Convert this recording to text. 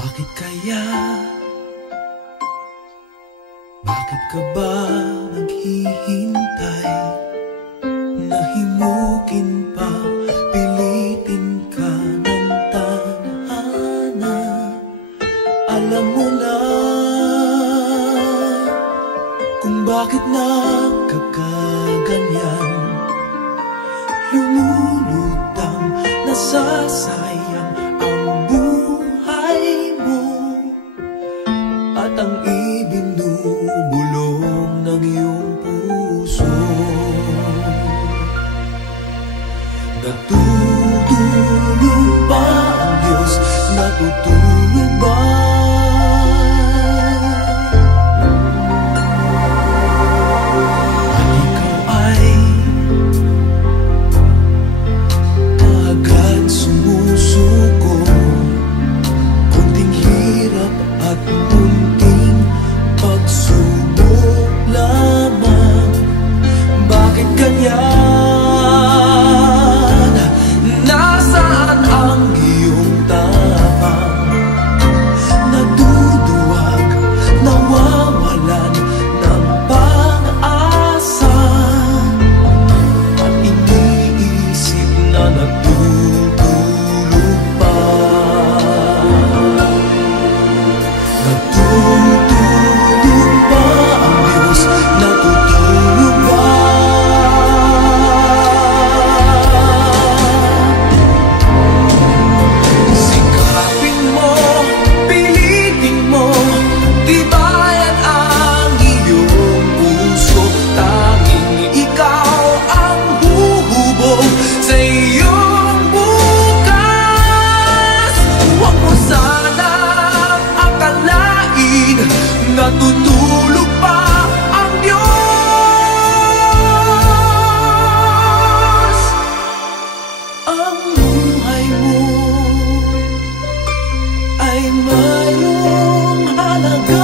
Bakit kaya? Bakit ka ba naghihintay? Nahimukin pa, pilitin ka ng tadhana. Alam mo na kung bakit nagkakaganyan. Lumulutang, nasasayang ang buhay mo at ang ibinubulong ng iyong puso. Natutulog ba ang Diyos? Natutulog ba? At ikaw ay kaagad sumusuko. Kunting hirap at munting pagsubok lamang. Bakit ganyan? Nasaan ang iyong tapang? Naduduwag, nawawalan ng pag-asa, at iniisip na natutulog pa. Natutulog ba ang Diyos? Natutulog ba? Sikapin mo, pilitin mo, tibayan ang iyong puso. Tanging ikaw ang huhubog sa iyong bukas. Huwag mo sanang akalain natutulog pa ang Diyos. Ang buhay mo ay mayroong halaga.